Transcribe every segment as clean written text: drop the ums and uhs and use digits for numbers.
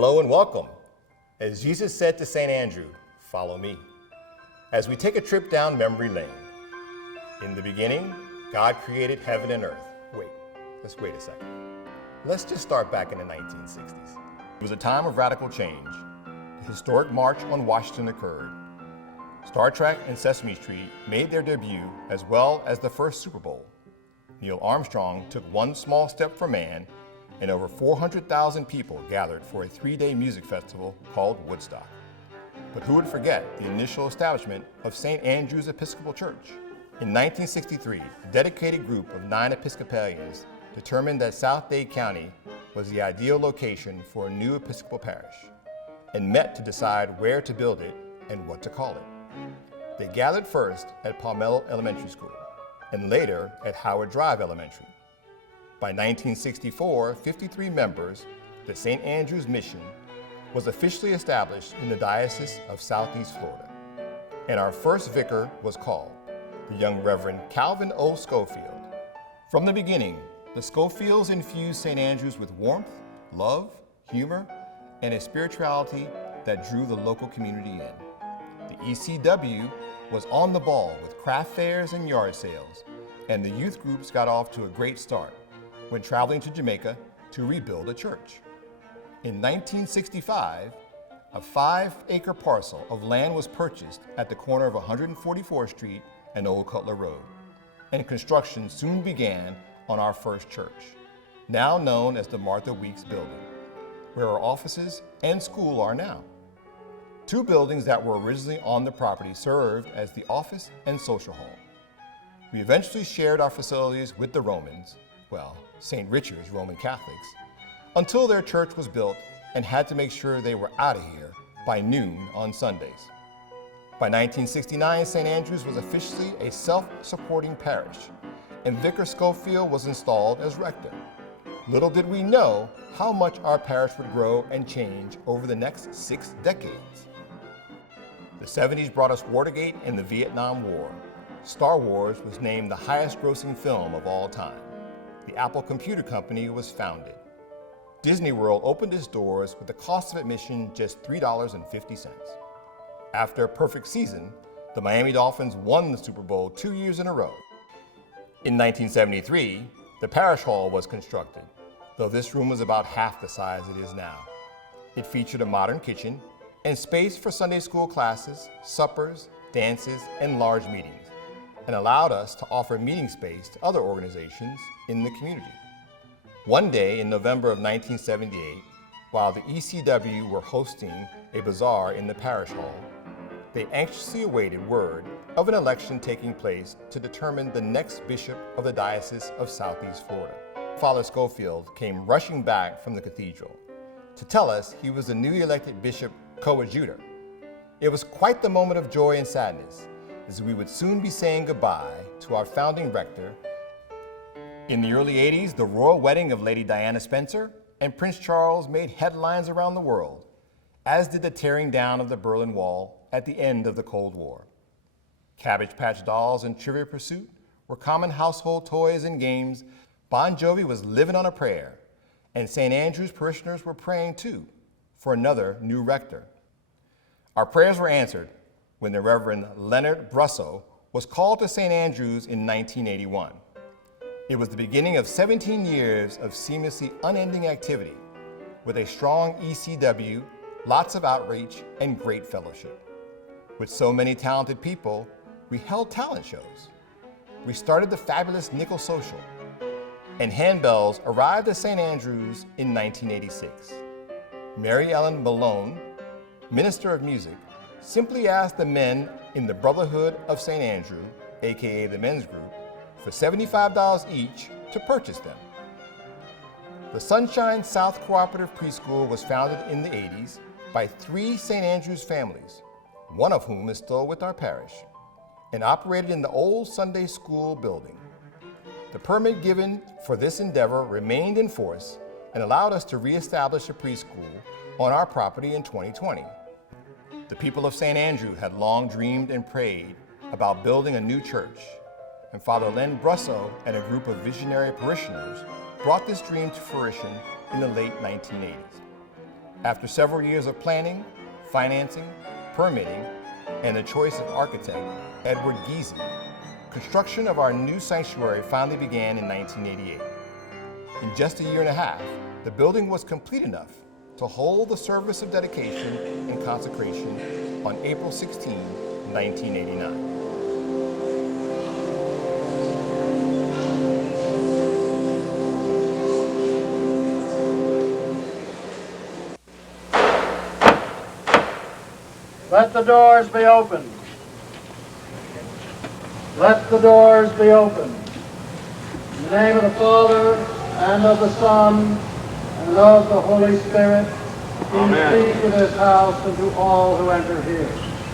Hello and welcome. As Jesus said to St. Andrew, follow me. As we take a trip down memory lane. In the beginning, God created heaven and earth. Let's wait a second. Let's just start back in the 1960s. It was a time of radical change. The historic March on Washington occurred. Star Trek and Sesame Street made their debut, as well as the first Super Bowl. Neil Armstrong took one small step for man, and over 400,000 people gathered for a 3-day music festival called Woodstock. But who would forget the initial establishment of St. Andrew's Episcopal Church? In 1963, a dedicated group of 9 Episcopalians determined that South Dade County was the ideal location for a new Episcopal parish, and met to decide where to build it and what to call it. They gathered first at Palmetto Elementary School, and later at Howard Drive Elementary. By 1964, 53 members, the St. Andrew's Mission was officially established in the Diocese of Southeast Florida, and our first vicar was called the young Reverend Calvin O. Schofield. From the beginning, the Schofields infused St. Andrew's with warmth, love, humor, and a spirituality that drew the local community in. The ECW was on the ball with craft fairs and yard sales, and the youth groups got off to a great start when traveling to Jamaica to rebuild a church. In 1965, a 5-acre parcel of land was purchased at the corner of 144th Street and Old Cutler Road, and construction soon began on our first church, now known as the Martha Weeks Building, where our offices and school are now. 2 buildings that were originally on the property served as the office and social hall. We eventually shared our facilities with the Romans, St. Richard's Roman Catholics, until their church was built and had to make sure they were out of here by noon on Sundays. By 1969, St. Andrew's was officially a self-supporting parish, and Vicar Schofield was installed as rector. Little did we know how much our parish would grow and change over the next 6 decades. The 70s brought us Watergate and the Vietnam War. Star Wars was named the highest-grossing film of all time. The Apple Computer Company was founded. Disney World opened its doors with the cost of admission just $3.50. After a perfect season, the Miami Dolphins won the Super Bowl 2 years in a row. In 1973, the parish hall was constructed, though this room was about half the size it is now. It featured a modern kitchen and space for Sunday school classes, suppers, dances, and large meetings, and allowed us to offer meeting space to other organizations in the community. One day in November of 1978, while the ECW were hosting a bazaar in the parish hall, they anxiously awaited word of an election taking place to determine the next bishop of the Diocese of Southeast Florida. Father Schofield came rushing back from the cathedral to tell us he was the newly elected bishop coadjutor. It was quite the moment of joy and sadness, as we would soon be saying goodbye to our founding rector. In the early 80s, the royal wedding of Lady Diana Spencer and Prince Charles made headlines around the world, as did the tearing down of the Berlin Wall at the end of the Cold War. Cabbage Patch dolls and Trivial Pursuit were common household toys and games. Bon Jovi was living on a prayer, and St. Andrew's parishioners were praying too for another new rector. Our prayers were answered when the Reverend Leonard Brusso was called to St. Andrew's in 1981. It was the beginning of 17 years of seamlessly unending activity, with a strong ECW, lots of outreach, and great fellowship. With so many talented people, we held talent shows. We started the fabulous Nickel Social, and handbells arrived at St. Andrew's in 1986. Mary Ellen Malone, minister of music, simply asked the men in the Brotherhood of St. Andrew, aka the men's group, for $75 each to purchase them. The Sunshine South Cooperative Preschool was founded in the 80s by 3 St. Andrew's families, one of whom is still with our parish, and operated in the old Sunday school building. The permit given for this endeavor remained in force and allowed us to reestablish a preschool on our property in 2020. The people of St. Andrew had long dreamed and prayed about building a new church, and Father Len Brusso and a group of visionary parishioners brought this dream to fruition in the late 1980s. After several years of planning, financing, permitting, and the choice of architect Edward Giese, construction of our new sanctuary finally began in 1988. In just a year and a half, the building was complete enough to hold the service of dedication and consecration on April 16, 1989. Let the doors be open. Let the doors be open. In the name of the Father, and of the Son, and of the Holy Spirit, be peace to this house and to all who enter here.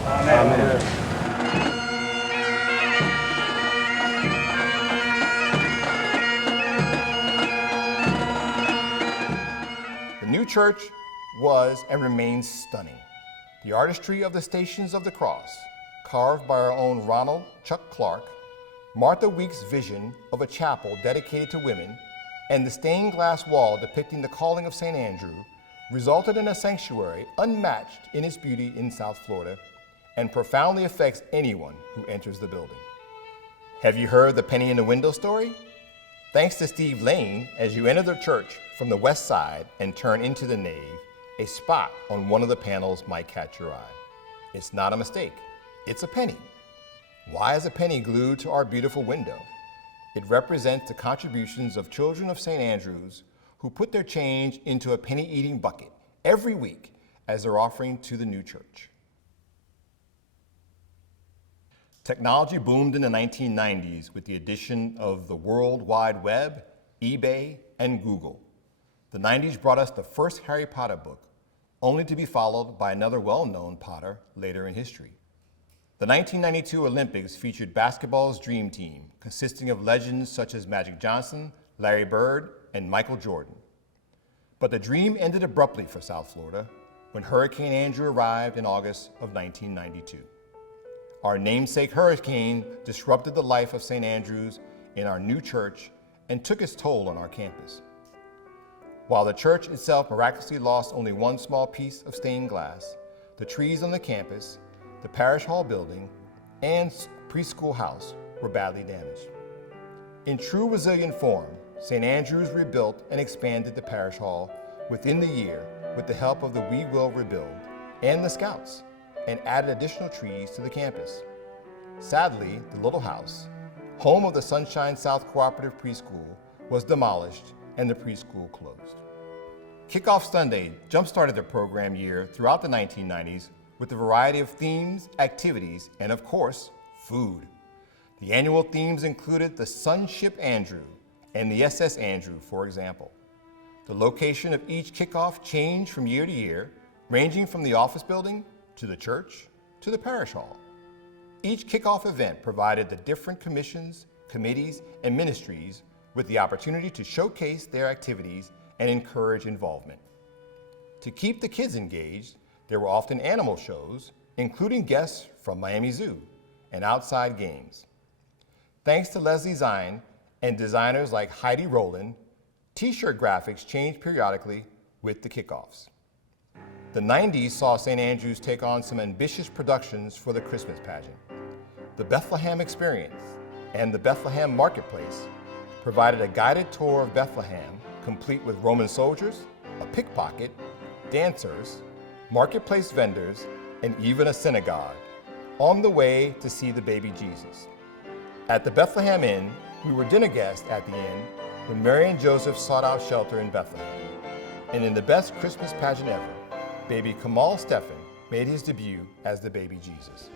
Amen. The new church was and remains stunning. The artistry of the Stations of the Cross, carved by our own Ronald Chuck Clark, Martha Weeks' vision of a chapel dedicated to women, and the stained glass wall depicting the calling of St. Andrew resulted in a sanctuary unmatched in its beauty in South Florida and profoundly affects anyone who enters the building. Have you heard the penny in the window story? Thanks to Steve Lane, as you enter the church from the west side and turn into the nave, a spot on one of the panels might catch your eye. It's not a mistake, it's a penny. Why is a penny glued to our beautiful window? It represents the contributions of children of St. Andrew's who put their change into a penny-eating bucket every week as their offering to the new church. Technology boomed in the 1990s with the addition of the World Wide Web, eBay, and Google. The 90s brought us the first Harry Potter book, only to be followed by another well-known Potter later in history. The 1992 Olympics featured basketball's dream team, consisting of legends such as Magic Johnson, Larry Bird, and Michael Jordan. But the dream ended abruptly for South Florida when Hurricane Andrew arrived in August of 1992. Our namesake hurricane disrupted the life of St. Andrew's in our new church and took its toll on our campus. While the church itself miraculously lost only one small piece of stained glass, the trees on the campus, the parish hall building, and preschool house were badly damaged. In true resilient form, St. Andrew's rebuilt and expanded the parish hall within the year with the help of the We Will Rebuild and the Scouts, and added additional trees to the campus. Sadly, the little house, home of the Sunshine South Cooperative Preschool, was demolished and the preschool closed. Kickoff Sunday jump-started the program year throughout the 1990s with a variety of themes, activities, and of course, food. The annual themes included the Sunship Andrew and the SS Andrew, for example. The location of each kickoff changed from year to year, ranging from the office building to the church to the parish hall. Each kickoff event provided the different commissions, committees, and ministries with the opportunity to showcase their activities and encourage involvement. To keep the kids engaged, there were often animal shows, including guests from Miami Zoo, and outside games. Thanks to Leslie Zine and designers like Heidi Rowland, t-shirt graphics changed periodically with the kickoffs. The 90s saw St. Andrew's take on some ambitious productions for the Christmas pageant. The Bethlehem Experience and the Bethlehem Marketplace provided a guided tour of Bethlehem, complete with Roman soldiers, a pickpocket, dancers, marketplace vendors, and even a synagogue, on the way to see the baby Jesus. At the Bethlehem Inn, we were dinner guests at the inn when Mary and Joseph sought out shelter in Bethlehem. And in the best Christmas pageant ever, baby Kamal Stephan made his debut as the baby Jesus.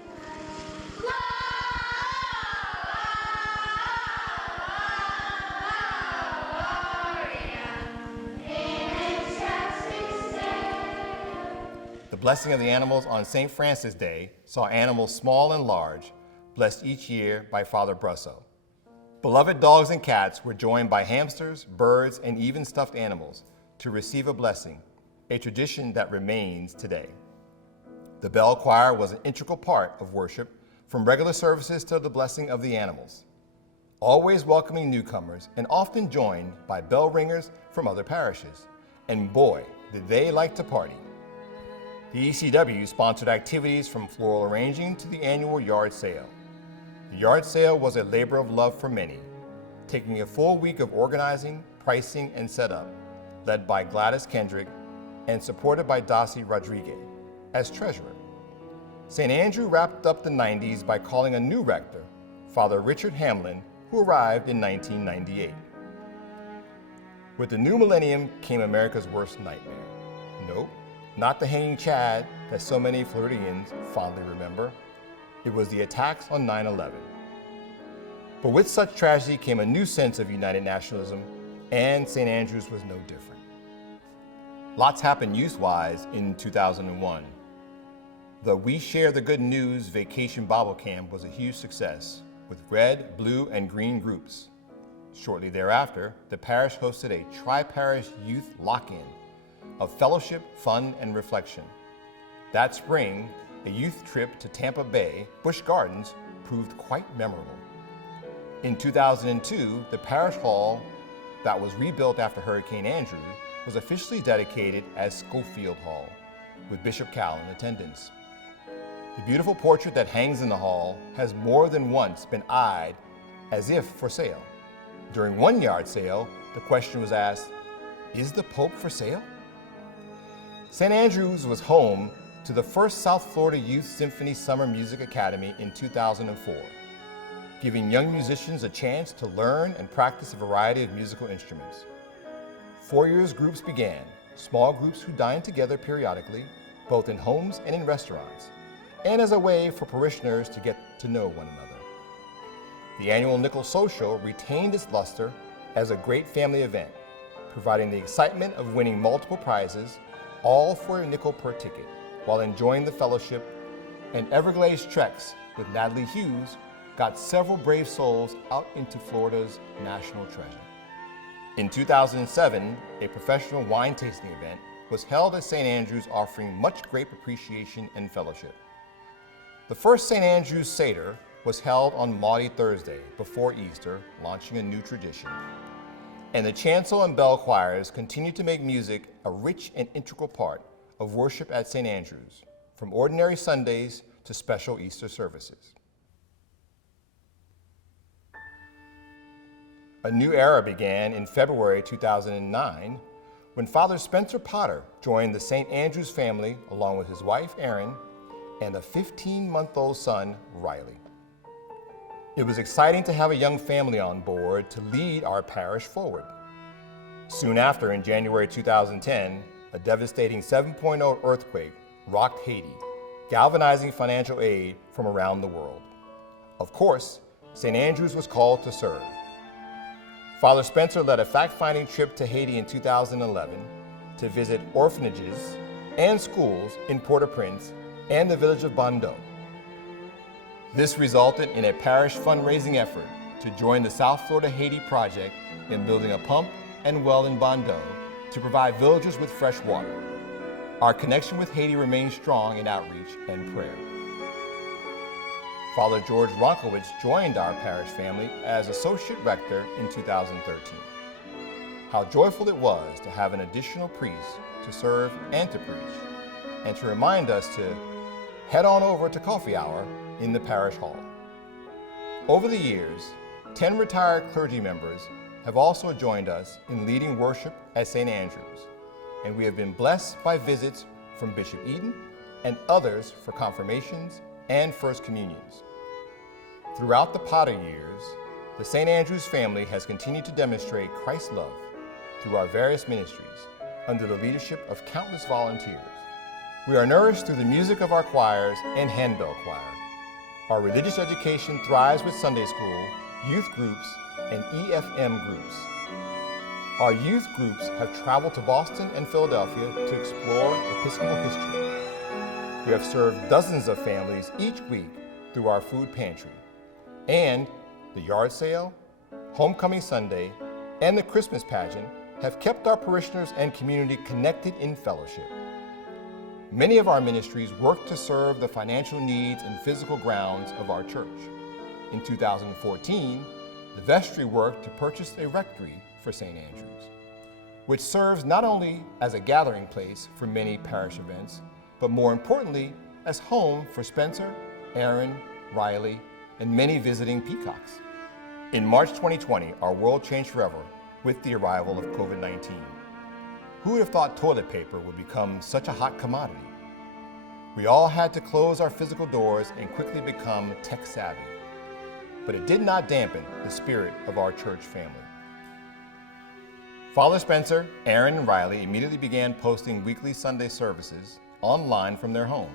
The blessing of the animals on St. Francis Day saw animals small and large, blessed each year by Father Brusso. Beloved dogs and cats were joined by hamsters, birds, and even stuffed animals to receive a blessing, a tradition that remains today. The bell choir was an integral part of worship, from regular services to the blessing of the animals, always welcoming newcomers and often joined by bell ringers from other parishes. And boy, did they like to party? The ECW sponsored activities from floral arranging to the annual yard sale. The yard sale was a labor of love for many, taking a full week of organizing, pricing, and setup, led by Gladys Kendrick and supported by Darcy Rodriguez as treasurer. St. Andrew wrapped up the 90s by calling a new rector, Father Richard Hamlin, who arrived in 1998. With the new millennium came America's worst nightmare. Nope, not the hanging Chad that so many Floridians fondly remember. It was the attacks on 9/11. But with such tragedy came a new sense of united nationalism, and St. Andrews was no different. Lots happened youth-wise in 2001. The We Share the Good News Vacation Bible Camp was a huge success, with red, blue, and green groups. Shortly thereafter, the parish hosted a tri-parish youth lock-in of fellowship, fun, and reflection. That spring, a youth trip to Tampa Bay, Busch Gardens, proved quite memorable. In 2002, the parish hall that was rebuilt after Hurricane Andrew was officially dedicated as Schofield Hall, with Bishop Cal in attendance. The beautiful portrait that hangs in the hall has more than once been eyed as if for sale. During one yard sale, the question was asked, "Is the Pope for sale?" St. Andrews was home to the first South Florida Youth Symphony Summer Music Academy in 2004, giving young musicians a chance to learn and practice a variety of musical instruments. 4 years groups began, small groups who dined together periodically, both in homes and in restaurants, and as a way for parishioners to get to know one another. The annual Nickel Social retained its luster as a great family event, providing the excitement of winning multiple prizes, all for a nickel per ticket, while enjoying the fellowship, and Everglades treks with Natalie Hughes got several brave souls out into Florida's national treasure. In 2007, a professional wine tasting event was held at St. Andrews, offering much grape appreciation and fellowship. The first St. Andrews Seder was held on Maundy Thursday before Easter, launching a new tradition. And the chancel and bell choirs continue to make music a rich and integral part of worship at St. Andrews, from ordinary Sundays to special Easter services. A new era began in February 2009 when Father Spencer Potter joined the St. Andrews family along with his wife, Erin, and a 15-month-old son, Riley. It was exciting to have a young family on board to lead our parish forward. Soon after, in January 2010, a devastating 7.0 earthquake rocked Haiti, galvanizing financial aid from around the world. Of course, St. Andrews was called to serve. Father Spencer led a fact-finding trip to Haiti in 2011 to visit orphanages and schools in Port-au-Prince and the village of Bondo. This resulted in a parish fundraising effort to join the South Florida Haiti Project in building a pump and well in Bondo to provide villagers with fresh water. Our connection with Haiti remains strong in outreach and prayer. Father George Ronkowitz joined our parish family as associate rector in 2013. How joyful it was to have an additional priest to serve and to preach, and to remind us to head on over to coffee hour in the parish hall. Over the years, 10 retired clergy members have also joined us in leading worship at St. Andrews, and we have been blessed by visits from Bishop Eden and others for confirmations and First Communions. Throughout the Potter years, the St. Andrews family has continued to demonstrate Christ's love through our various ministries under the leadership of countless volunteers. We are nourished through the music of our choirs and handbell choir. Our religious education thrives with Sunday school, youth groups, and EFM groups. Our youth groups have traveled to Boston and Philadelphia to explore Episcopal history. We have served dozens of families each week through our food pantry. And the yard sale, Homecoming Sunday, and the Christmas pageant have kept our parishioners and community connected in fellowship. Many of our ministries work to serve the financial needs and physical grounds of our church. In 2014, the vestry worked to purchase a rectory for St. Andrews. which serves not only as a gathering place for many parish events, but more importantly, as home for Spencer, Aaron, Riley, and many visiting peacocks. In March 2020, our world changed forever with the arrival of COVID-19. Who would have thought toilet paper would become such a hot commodity? We all had to close our physical doors and quickly become tech savvy. But it did not dampen the spirit of our church family. Father Spencer, Aaron, and Riley immediately began posting weekly Sunday services online from their home,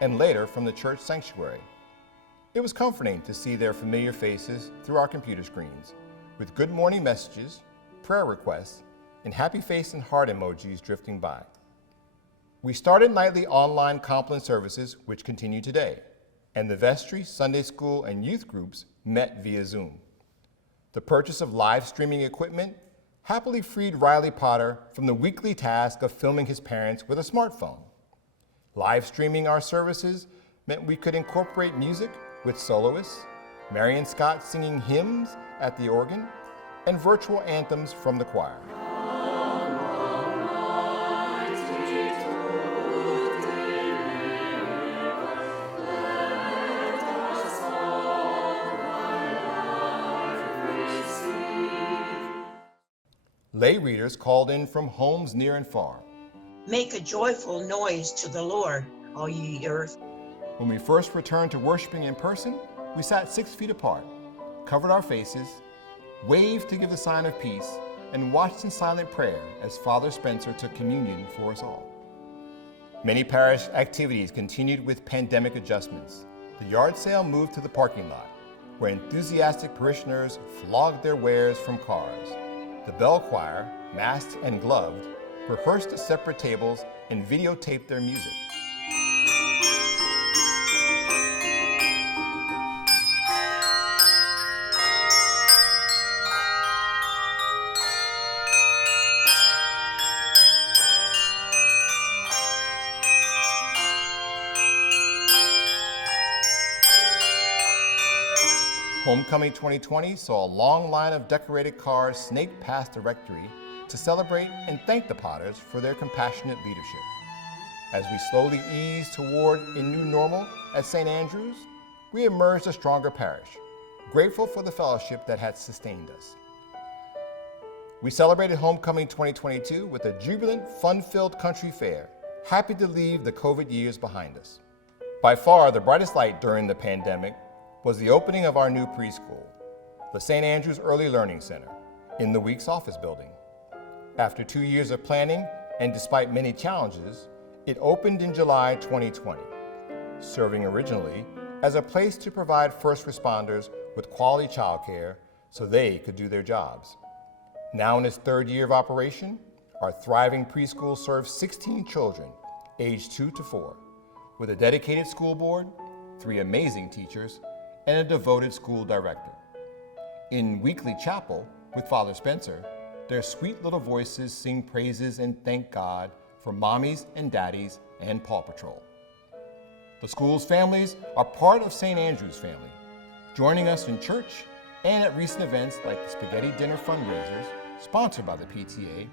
and later from the church sanctuary. It was comforting to see their familiar faces through our computer screens, with good morning messages, prayer requests, and happy face and heart emojis drifting by. We started nightly online compline services, which continue today, and the vestry, Sunday school, and youth groups met via Zoom. The purchase of live streaming equipment happily freed Riley Potter from the weekly task of filming his parents with a smartphone. Live streaming our services meant we could incorporate music with soloists, Marion Scott singing hymns at the organ, and virtual anthems from the choir. Lay readers called in from homes near and far. Make a joyful noise to the Lord, all ye earth. When we first returned to worshiping in person, we sat 6 feet apart, covered our faces, waved to give the sign of peace, and watched in silent prayer as Father Spencer took communion for us all. Many parish activities continued with pandemic adjustments. The yard sale moved to the parking lot, where enthusiastic parishioners flogged their wares from cars. The bell choir, masked and gloved, rehearsed at separate tables and videotaped their music. Homecoming 2020 saw a long line of decorated cars snake past the rectory to celebrate and thank the Potters for their compassionate leadership. As we slowly eased toward a new normal at St. Andrew's, we emerged a stronger parish, grateful for the fellowship that had sustained us. We celebrated Homecoming 2022 with a jubilant, fun-filled country fair, happy to leave the COVID years behind us. By far, the brightest light during the pandemic was the opening of our new preschool, the St. Andrew's Early Learning Center, in the Weeks office building. After 2 years of planning, and despite many challenges, it opened in July 2020, serving originally as a place to provide first responders with quality childcare so they could do their jobs. Now in its 3rd year of operation, our thriving preschool serves 16 children, aged 2 to 4, with a dedicated school board, 3 amazing teachers, and a devoted school director. In weekly chapel with Father Spencer, their sweet little voices sing praises and thank God for mommies and daddies and Paw Patrol. The school's families are part of St. Andrew's family, joining us in church and at recent events like the Spaghetti Dinner fundraisers sponsored by the PTA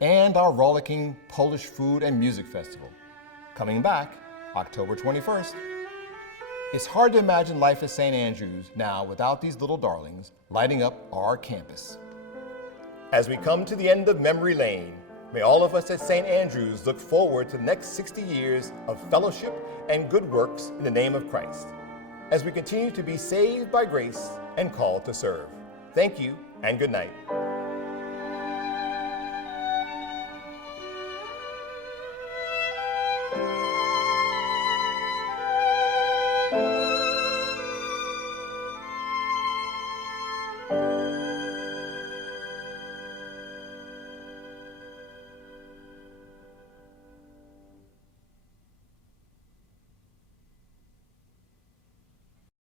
and our rollicking Polish food and music festival, coming back October 21st. It's hard to imagine life at St. Andrew's now without these little darlings lighting up our campus. As we come to the end of memory lane, may all of us at St. Andrew's look forward to the next 60 years of fellowship and good works in the name of Christ, as we continue to be saved by grace and called to serve. Thank you and good night.